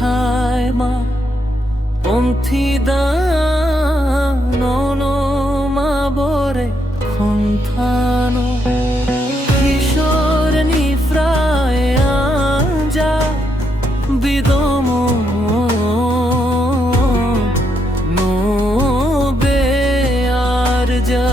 খায় মা পন্থী দানো মা বরে খুন্থানো কিশোর নিফ্রায় আঞ্জা বিদমো নো বে আর যা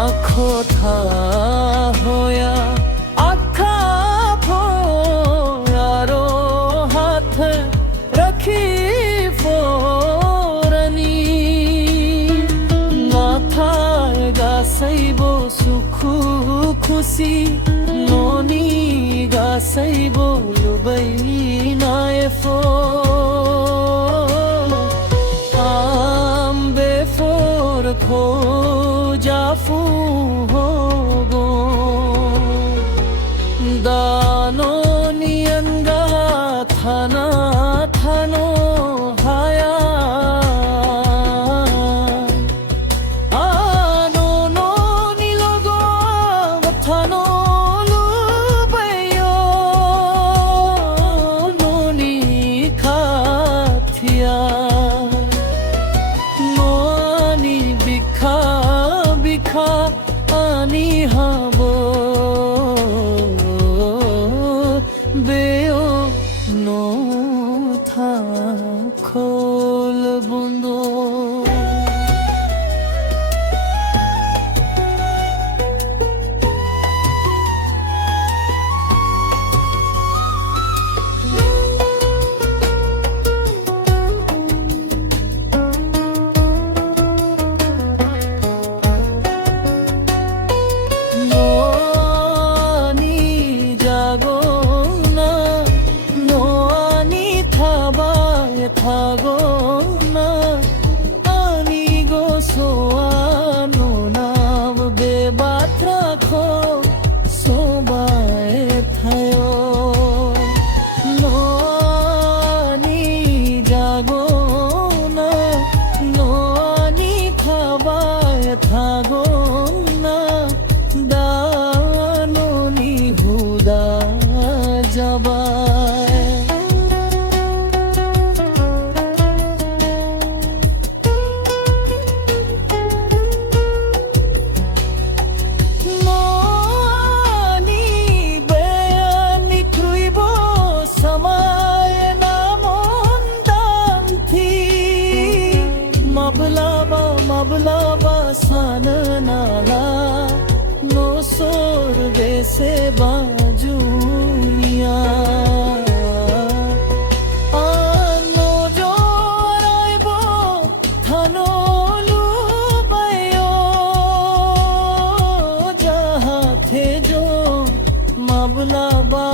आँखों था होया आखा यारो हाथ रखी फोरनी माथा गा सैबो सुखु खुशी नोनी गा सैबो लुबै नाए फो आम्बे फोर खो जाफू होगो दानो नियंगा थाना थानो हाया आनो नो निलोगो थानो लुबयो नोनी खाथिया नोनी बिखा आनी हाबो बेओ नो था खोल बुंदो थागो ना आनी गो सोआनो नाव बेबात राखो सोबाए थायो नोनी जागो ना नोनी थाबाए थागो ना दानो नी हुदा जाबा मबलाबा सान नाला नो सोर देसे बाजुनिया आनो जोराइबो थानो लुबयो जहाँ थे जो मबलाबा